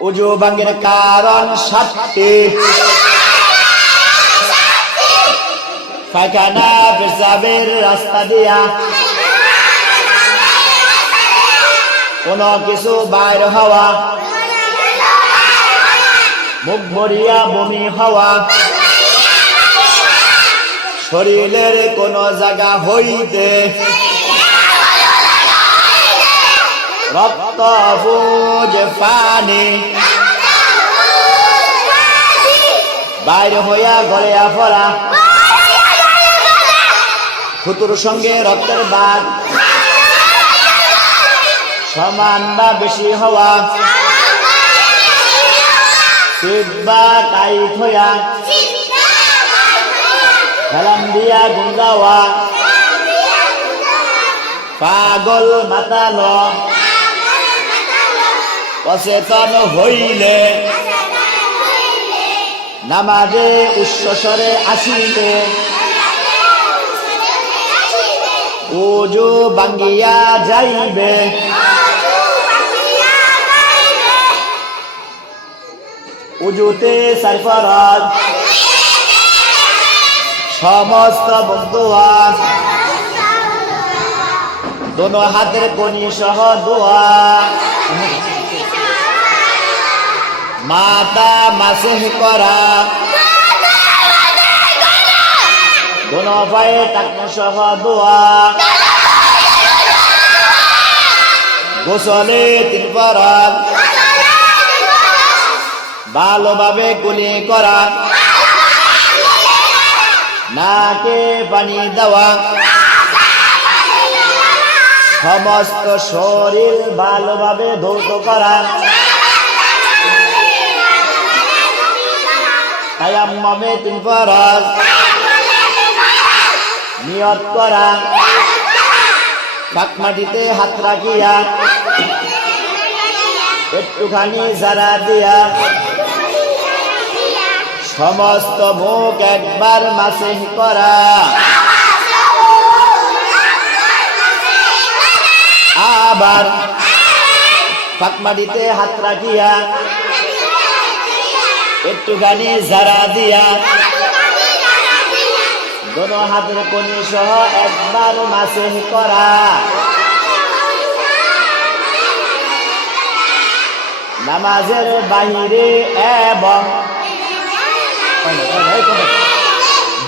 উজু ভাঙ্গের কারণ সাতটি পায়খানা পেশাবের রাস্তা দিয়া। কোন কিছু বাইর হওয়া। মুখ ভরিয়া বমি হওয়া। শরীরের কোন জায়গা হইতে রক্ত বুঝ পানি বাইর হইয়া ঘরে পড়া ফুতুর সঙ্গে রক্তের বাদ। সমান বা বেশি হওয়া। শীত বা টাইট হইয়া। হেলাম দিয়া গুঙ্গাওয়া পাগল মাতালো। অচেতন হইলে। নামাজে উচ্চস্বরে আসিলে ওজো বাঙ্গিয়া যাইবে। উজুতে সারফরাজ সমস্ত বন্ধুয়া। দোনো হাতের কনি সহ দোয়া। মাতা মাসেহ করা। দোনো পায়ে টাকনো সহ দোয়া। গোসলে তিন পরাত ভালোভাবে কুলি করা। নাকে পানি দেওয়া। সমস্ত শরীর ভালোভাবে ধৌত করা। তায়াম্মমে তিন ফরজ। নিয়ত করা। কাকমাটিতে হাত রাখিয়া। একটুখানি জারা দিয়া। সমস্ত মুখ একবার মাসে করা। আবার ফাঁকমাটিতে হাত রাখিয়া। একটুখানি জারা দিয়া। দোনো হাতের কনি সহ একবার মাসে করা নামাজের বাহিরে এবং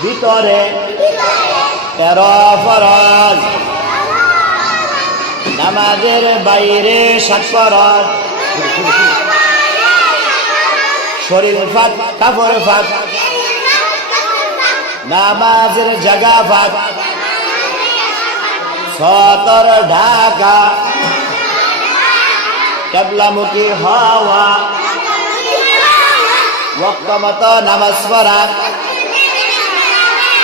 ভিতরে তেরো ফরজ। নামাজের বাইরে সাত ফরজ। শরীর ফাঁক কাপড় ফাঁক নামাজের জায়গা ফাঁক সতর ঢাকা। কেবলামুখী হওয়া। ওয়াক্ত মতো নামাজ পড়া।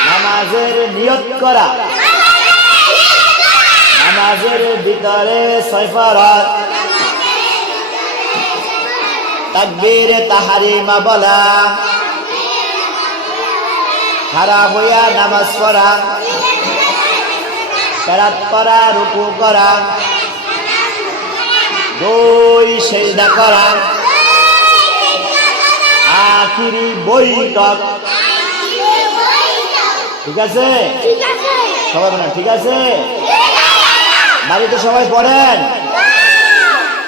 নামাজের নিয়ত করা। নামাজের ভিতরে সৈফরত। তাকবীর তাহারিমা বলা। খারাপ হইয়া নামাজ পড়া। কেরাত করা রুকু করা। দুই সেজদা করা। আখিরি বৈঠক। ঠিক আছে। সবাই বলেন ঠিক আছে? বাড়িতে সবাই পড়েন?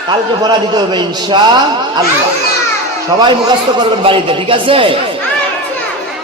কালকে পড়া দিতে হবে ইনশা আল্লাহ। সবাই মুখাস্ত করবেন বাড়িতে ঠিক আছে?